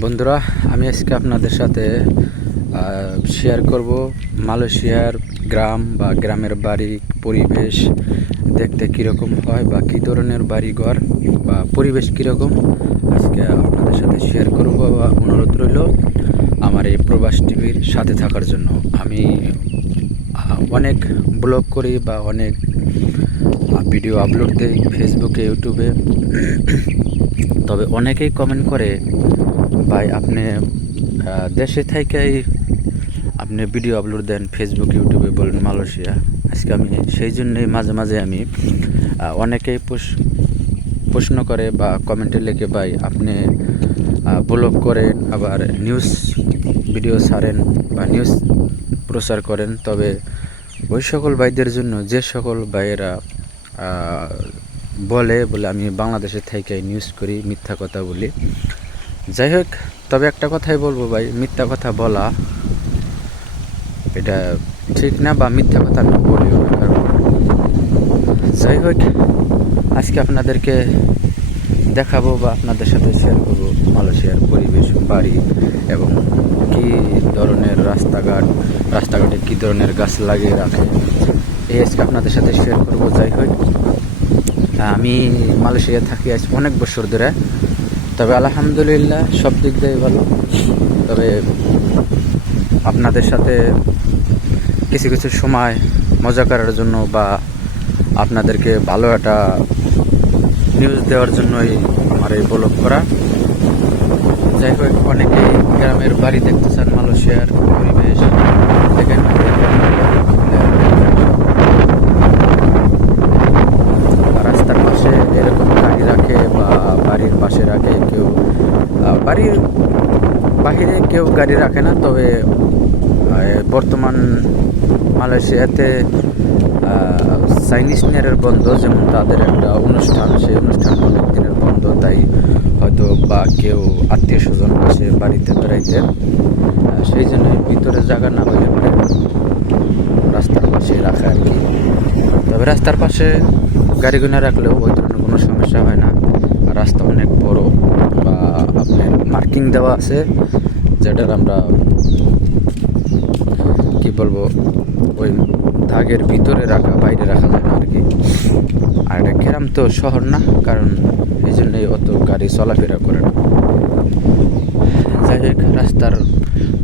বন্ধুরা, আমি আজকে আপনাদের সাথে শেয়ার করব মালয়েশিয়ার গ্রাম বা গ্রামের বাড়ি পরিবেশ দেখতে কীরকম হয় বা কী ধরনের বাড়িঘর বা পরিবেশ কীরকম আজকে আপনাদের সাথে শেয়ার করব। বা অনুরোধ রইল আমার এই প্রবাস টিভির সাথে থাকার জন্য। আমি অনেক ব্লগ করি বা অনেক ভিডিও আপলোড দিই ফেসবুকে, ইউটিউবে। তবে অনেকেই কমেন্ট করে, ভাই আপনি দেশে থেকেই আপনি ভিডিও আপলোড দেন ফেসবুক, ইউটিউবে, বলেন মালয়েশিয়া। আজকে আমি সেই জন্যই মাঝে মাঝে আমি অনেকেই প্রশ্ন করে বা কমেন্টে লিখে, ভাই আপনি ব্লগ করেন আবার নিউজ ভিডিও ছাড়েন বা নিউজ প্রচার করেন। তবে ওই সকল ভাইদের জন্য, যে সকল ভাইয়েরা বলে আমি বাংলাদেশের থেকে নিউজ করি, মিথ্যা কথা বলি, যাই হোক, তবে একটা কথাই বলবো ভাই, মিথ্যা কথা বলা এটা ঠিক না বা মিথ্যা কথা না বলিও না। কারণ যাই হোক, আজকে আপনাদেরকে দেখাবো বা আপনাদের সাথে শেয়ার করবো মালয়েশিয়ার পরিবেশ, বাড়ি এবং কী ধরনের রাস্তাঘাটে কী ধরনের গাছ লাগিয়ে রাখে, এই আজকে আপনাদের সাথে শেয়ার করবো। যাই হোক, আমি মালয়েশিয়া থাকি আজ অনেক বছর ধরে, তবে আলহামদুলিল্লাহ সব দিক দিয়ে ভালো। তবে আপনাদের সাথে কিছু কিছু সময় মজা করার জন্য বা আপনাদেরকে ভালো একটা নিউজ দেওয়ার জন্যই আমার এই ব্লগ করা। যাই হোক, অনেকেই গ্রামের বাড়ি দেখতে চান, মালয়েশিয়ার পরিবেশ দেখেন। রাস্তার পাশে এরকম গাড়ি রাখে বা বাড়ির পাশে রাখে কেউ, বাড়ির বাহিরে কেউ গাড়ি রাখে না। তবে বর্তমান মালয়েশিয়াতে চাইনিজ নিয়ারের বন্ধ, যেমন তাদের একটা অনুষ্ঠান, সেই অনুষ্ঠান অনেক দিনের বন্ধ, তাই হয়তো বা কেউ আত্মীয় স্বজন আসে বাড়িতে বেড়াইতে, সেই জন্য ভিতরে জায়গা না হইলে পরে রাস্তার পাশে রাখা আর কি। তবে রাস্তার পাশে গাড়িগুলো রাখলেও ওই ধরনের কোনো সমস্যা হয় না। রাস্তা অনেক বড় বা আপনার মার্কিং দেওয়া আছে, যেটার আমরা কি বলবো, ওই দাগের ভিতরে রাখা, বাইরে রাখা যায় না আর কি। আর এটা গ্রাম তো, শহর না, কারণ এই জন্যই অত গাড়ি চলাফেরা করে না। যাই হোক, রাস্তার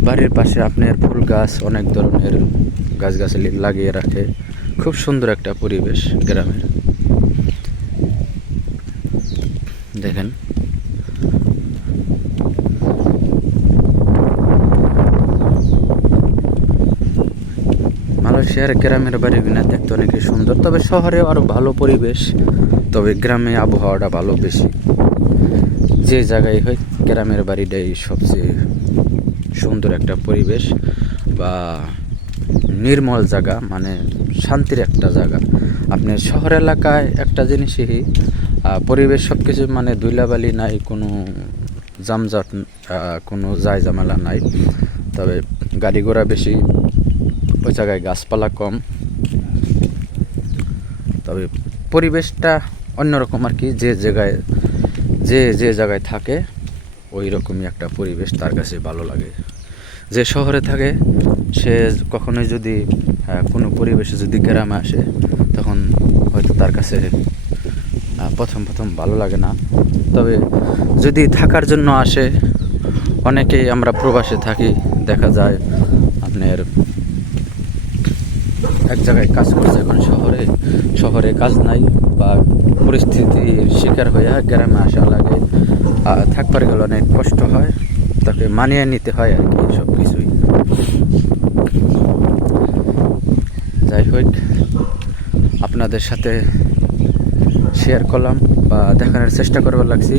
বাড়ির পাশে আপনার ফুল গাছ, অনেক ধরনের গাছগাছালি লাগিয়ে রাখে। খুব সুন্দর একটা পরিবেশ গ্রামের, দেখেন। মালয়েশিয়ার গ্রামের বাড়িগুলো দেখতে অনেকই সুন্দর, তবে শহরে আরও ভালো পরিবেশ, তবে গ্রামে আবহাওয়াটা ভালো বেশি। যে জায়গায় হয়, গ্রামের বাড়িটাই সবচেয়ে সুন্দর একটা পরিবেশ বা নির্মল জায়গা, মানে শান্তির একটা জায়গা। আপনার শহর এলাকায় একটা জিনিসই পরিবেশ সব কিছু, মানে ধুলাবালি নাই, কোনো জামজাট, কোনো ঝামেলা নাই, তবে গাড়ি ঘোড়া বেশি, ওই জায়গায় গাছপালা কম, তবে পরিবেশটা অন্যরকম আর কি। যে জায়গায় থাকে ওই রকমই একটা পরিবেশ তার কাছে ভালো লাগে। যে শহরে থাকে সে কখনোই যদি কোনো পরিবেশে যদি গ্রামে আসে, তখন হয়তো তার কাছে প্রথম ভালো লাগে না। তবে যদি থাকার জন্য আসে, অনেকেই আমরা প্রবাসে থাকি, দেখা যায় আপনার এক জায়গায় কাজ করছে, এখন শহরে কাজ নাই বা পরিস্থিতির শিকার হয়ে গ্রামে আসা লাগে, থাকবার গেলে অনেক কষ্ট হয়, তাকে মানিয়ে নিতে হয় আর কি সব কিছুই। যাই হোক, আপনাদের সাথে শেয়ার করলাম বা দেখানোর চেষ্টা করবার লাগছি।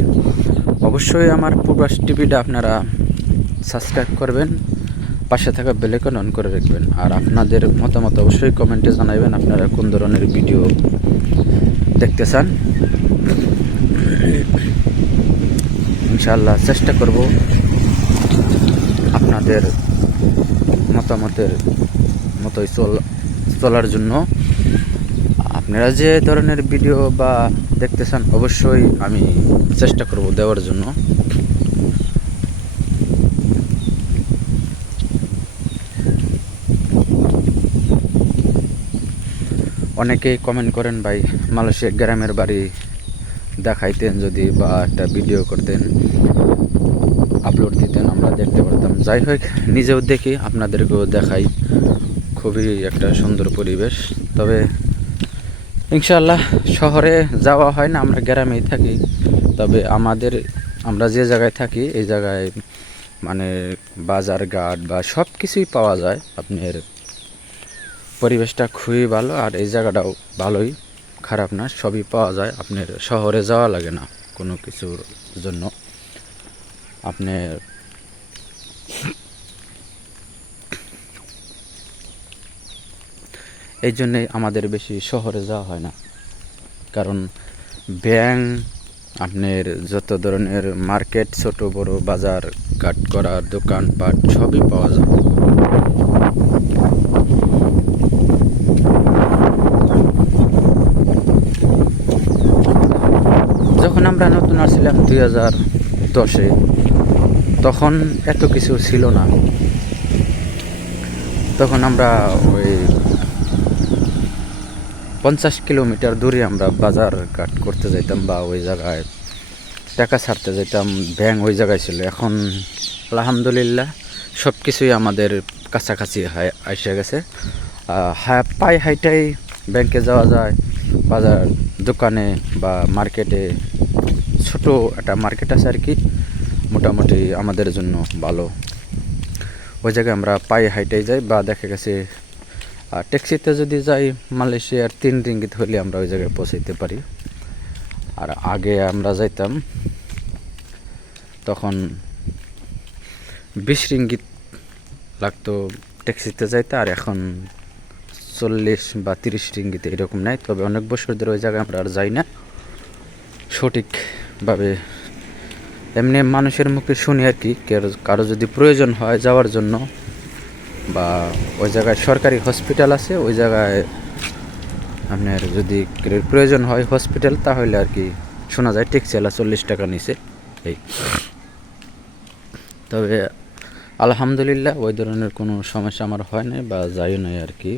অবশ্যই আমার প্রবাস টিভিটা আপনারা সাবস্ক্রাইব করবেন, পাশে থাকা বেল আইকন অন করে রাখবেন, আর আপনাদের মতামত অবশ্যই কমেন্টে জানাবেন আপনারা কোন ধরনের ভিডিও দেখতে চান। ইনশাআল্লাহ চেষ্টা করব আপনাদের মতামতের মতোই চলার জন্য। আপনারা যে ধরনের ভিডিও বা দেখতে চান অবশ্যই আমি চেষ্টা করব দেওয়ার জন্য। অনেকেই কমেন্ট করেন ভাই মালয়েশিয়া গ্রামের বাড়ি দেখাইতেন যদি, বা একটা ভিডিও করতেন, আপলোড দিতেন, আমরা দেখতে পারতাম। যাই হোক, নিজেও দেখি, আপনাদেরকেও দেখাই। খুবই একটা সুন্দর পরিবেশ। তবে ইনশাআল্লাহ শহরে যাওয়া হয় না, আমরা গ্রামেই থাকি। তবে আমরা যে জায়গায় থাকি এই জায়গায় মানে বাজার ঘাট বা সব কিছুই পাওয়া যায়। আপনার পরিবেশটা খুবই ভালো, আর এই জায়গাটাও ভালোই, খারাপ না, সবই পাওয়া যায়। আপনার শহরে যাওয়া লাগে না কোনো কিছুর জন্য। আপনার এই জন্যে আমাদের বেশি শহরে যাওয়া হয় না, কারণ ব্যাংক, আপনার যত ধরনের মার্কেট, ছোট বড় বাজার ঘাট করার দোকানপাট সবই পাওয়া যায়। যখন আমরা নতুন আসছিলাম 2010-এ, তখন এত কিছু ছিল না। তখন আমরা ওই 50 কিলোমিটার দূরে আমরা বাজার ঘাট করতে যাইতাম, বা ওই জায়গায় টাকা ছাড়তে যেতাম। ব্যাংক ওই জায়গায় ছিল। এখন আলহামদুলিল্লাহ সব কিছুই আমাদের কাছাকাছি এসে গেছে। পায়ে হাইটাই ব্যাংকে যাওয়া যায়, বাজার দোকানে বা মার্কেটে। ছোট একটা মার্কেট আছে আর কি, মোটামুটি আমাদের জন্য ভালো। ওই জায়গায় আমরা পায়ে হাইটাই যাই, বা দেখা গেছে ট্যাক্সিতে যদি যাই মালয়েশিয়ার 3 রিঙ্গিত হলে আমরা ওই জায়গায় পৌঁছাইতে পারি। আর আগে আমরা যাইতাম তখন 20 রিঙ্গিত লাগতো ট্যাক্সিতে যাইতে, আর এখন 40 বা 30 রিঙ্গিতে এরকম নেয়। তবে অনেক বছর ধরে ওই জায়গায় আমরা আর যাই না সঠিকভাবে। এমনি মানুষের মুখে শুনি আর কি, কারো যদি প্রয়োজন হয় যাওয়ার জন্য, বা ওই জায়গায় সরকারি হসপিটাল আছে, ওই জায়গায় আপনার যদি প্রয়োজন হয় হসপিটাল, তাহলে আর কি শোনা যায় ট্যাক্সিওয়ালা 40 টাকা নিছে এই। তবে আলহামদুলিল্লাহ ওই ধরনের কোনো সমস্যা আমার হয় না, বা যাই নাই আর কি।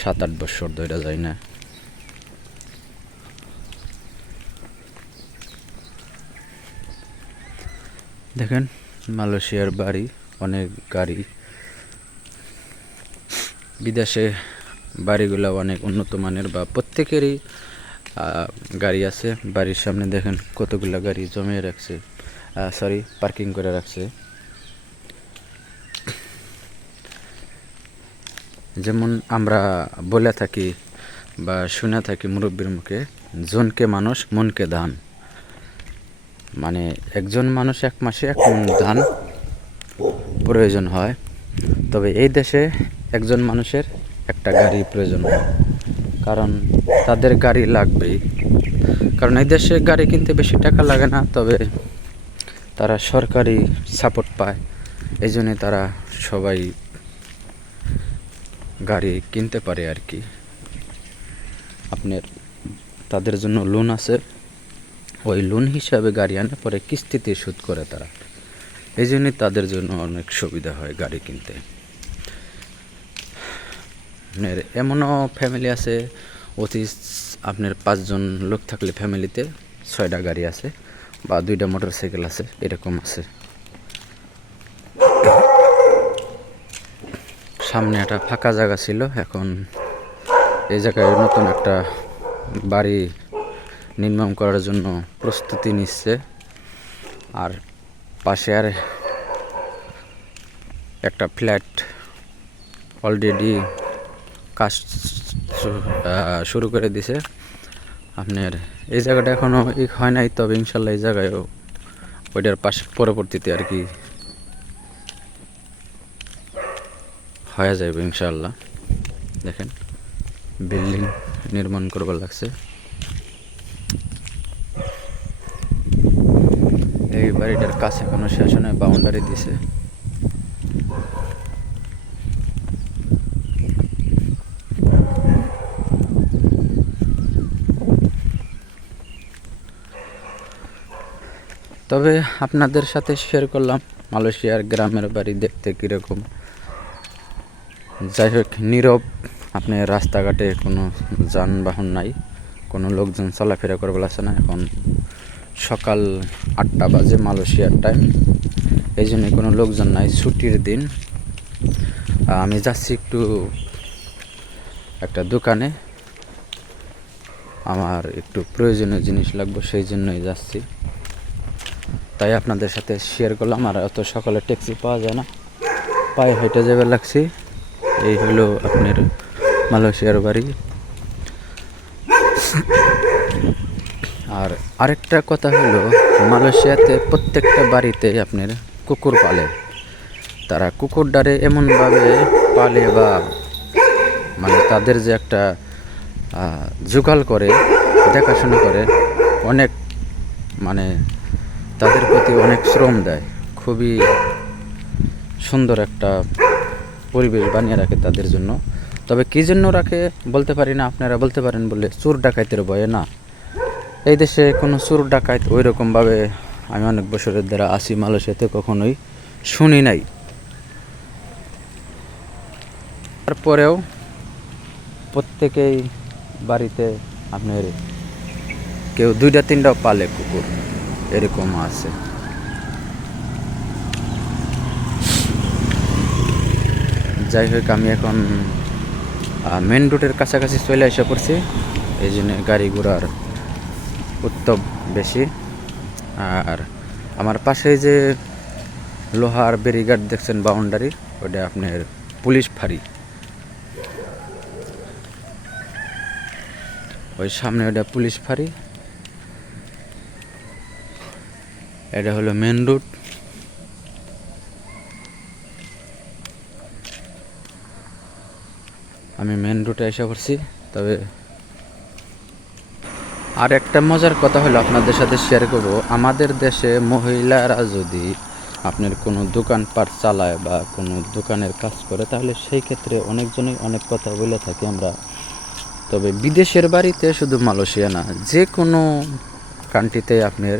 7-8 বছর ধরে যাই না। দেখেন মালয়েশিয়ার বাড়ি, অনেক গাড়ি। বিদেশে বাড়িগুলো অনেক উন্নত মানের, বা প্রত্যেকেরই গাড়ি আছে। বাড়ির সামনে দেখেন কতগুলো গাড়ি জমিয়ে রাখছে, পার্কিং করে রাখছে। যেমন আমরা বলে থাকি বা শুনে থাকি মুরব্বীর মুখে, জনকে মানুষ মনকে ধান। মানে একজন মানুষ এক মাসে 1 মণ ধান প্রয়োজন হয়। তবে এই দেশে একজন মানুষের একটা গাড়ি প্রয়োজন হয়, কারণ তাদের গাড়ি লাগবেই। কারণ এই দেশে গাড়ি কিনতে বেশি টাকা লাগে না, তবে তারা সরকারি সাপোর্ট পায়, এই জন্যে তারা সবাই গাড়ি কিনতে পারে আর কি। আপনার তাদের জন্য লোন আছে, ওই লোন হিসাবে গাড়ি আনে, পরে কিস্তিতে শোধ করে তারা। এই জন্যই তাদের জন্য অনেক সুবিধা হয় গাড়ি কিনতে। আপনার এমনও ফ্যামিলি আছে, আপনার 5 জন লোক থাকলে ফ্যামিলিতে 6টা গাড়ি আছে, বা 2টা মোটরসাইকেল আছে, এরকম আছে। সামনে একটা ফাঁকা জায়গা ছিল, এখন এই জায়গায় নতুন একটা বাড়ি নির্মাণ করার জন্য প্রস্তুতি নিচ্ছে। আর পাশে আর একটা ফ্ল্যাট অলরেডি কাজ শুরু করে দিছে। আপনার এই জায়গাটা এখনও হয় নাই, তবে ইনশাল্লাহ এই জায়গায়ও ওইটার পাশে পরবর্তীতে আর কি হয়ে যাবে ইনশাল্লাহ। দেখেন বিল্ডিং নির্মাণ করবার লাগছে। এই বাড়িটার কাজ এখনো শেষ হয়, বাউন্ডারি দিছে। তবে আপনাদের সাথে শেয়ার করলাম মালয়েশিয়ার গ্রামের বাড়ি দেখতে কীরকম। যাই হোক, নীরব আপনি রাস্তাঘাটে কোনো যানবাহন নাই, কোনো লোকজন চলাফেরা করে বলাছে না। এখন সকাল 8টা বাজে মালয়েশিয়ার টাইম, এই জন্য কোনো লোকজন নাই, ছুটির দিন। আমি যাচ্ছি একটু একটা দোকানে, আমার একটু প্রয়োজনীয় জিনিস লাগবে, সেই জন্যই যাচ্ছি। তাই আপনাদের সাথে শেয়ার করলাম। আর অত সকালে ট্যাক্সি পাওয়া যায় না, পায়ে হেঁটে যাবে লাগছি। এই হলো আপনার মালয়েশিয়ার বাড়ি। আর আরেকটা কথা হলো, মালয়েশিয়াতে প্রত্যেকটা বাড়িতে আপনার কুকুর পালে। তারা কুকুরটারে এমনভাবে পালে বা মানে তাদের যে একটা জোগাল করে, দেখাশোনা করে, অনেক মানে তাদের প্রতি অনেক শ্রম দেয়। খুবই সুন্দর একটা পরিবেশ বানিয়ে রাখে তাদের জন্য। তবে কী জন্য রাখে বলতে পারি না, আপনারা বলতে পারেন বলে চোর ডাকাইতের ভয়ে না। এই দেশে কোনো চোর ডাকাইত ওই রকমভাবে আমি অনেক বছরের দ্বারা আসি মালয়েশিয়াতে, কখনোই শুনি নাই। তারপরেও প্রত্যেকেই বাড়িতে আপনার কেউ 2টা 3টাও পালে কুকুর, এরকম আছে। যাই হোক, আমি এখন মেন রোডের কাছাকাছি চলে এসে পড়ছি, এই জন্য গাড়ি ঘোড়ার উত্তপ বেশি। আর আমার পাশে যে লোহার ব্যারিকেড দেখছেন, বাউন্ডারি, ওটা আপনার পুলিশ ফাঁড়ি। ওই সামনে ওটা পুলিশ ফাঁড়ি, এটা হলো মেন রোড। আমি মেন রোডে এসে পড়ছি। তবে আর একটা মজার কথা হলো আপনাদের সাথে শেয়ার করব, আমাদের দেশে মহিলারা যদি আপনার কোনো দোকানপাট চালায় বা কোনো দোকানের কাজ করে, তাহলে সেই ক্ষেত্রে অনেকজনই অনেক কথা বলে থাকি আমরা। তবে বিদেশের বাড়িতে শুধু মালয়েশিয়া না, যে কোনো কান্ট্রিতে আপনার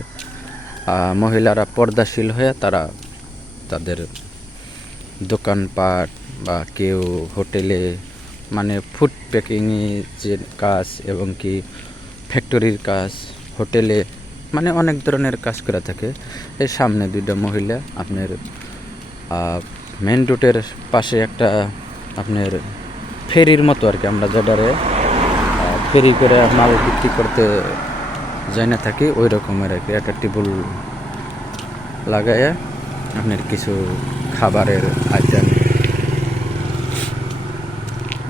মহিলারা পর্দাশীল হয়ে তারা তাদের দোকানপাট বা কেউ হোটেলে মানে ফুড প্যাকিংয়ে যে কাজ এবং কি ফ্যাক্টরির কাজ, হোটেলে মানে অনেক ধরনের কাজ করে থাকে। এই সামনে 2টা মহিলা আপনার মেন রোডের পাশে একটা আপনার ফেরির মতো আর কি, আমরা যেটারে ফেরি করে মাল বিক্রি করতে যাই না থাকি, ওই রকমের আর কি একটা টেবিল লাগাইয়া আপনার কিছু খাবারের আইটেম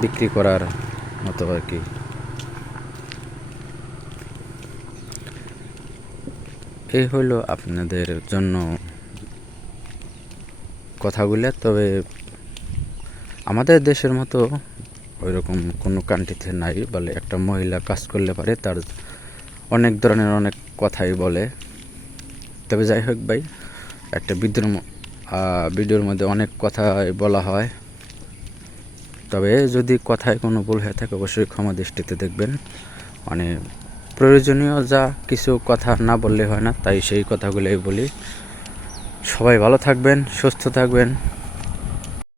বিক্রি করার মতো আর কি। এই হলো আপনাদের জন্য কথাগুলো। তবে আমাদের দেশের মতো ওইরকম কোনো কান্ট্রিতে নাই বলে একটা মহিলা কাজ করলে পারে, তার অনেক ধরনের অনেক কথাই বলে। তবে যাই হোক ভাই, একটা ভিডিওর মধ্যে অনেক কথাই বলা হয়। তবে যদি কথায় কোনো ভুল হয়ে থাকে অবশ্যই ক্ষমা দৃষ্টিতে দেখবেন। মানে প্রয়োজনীয় যা কিছু কথা না বললে হয় না, তাই সেই কথাগুলোই বলি। সবাই ভালো থাকবেন, সুস্থ থাকবেন।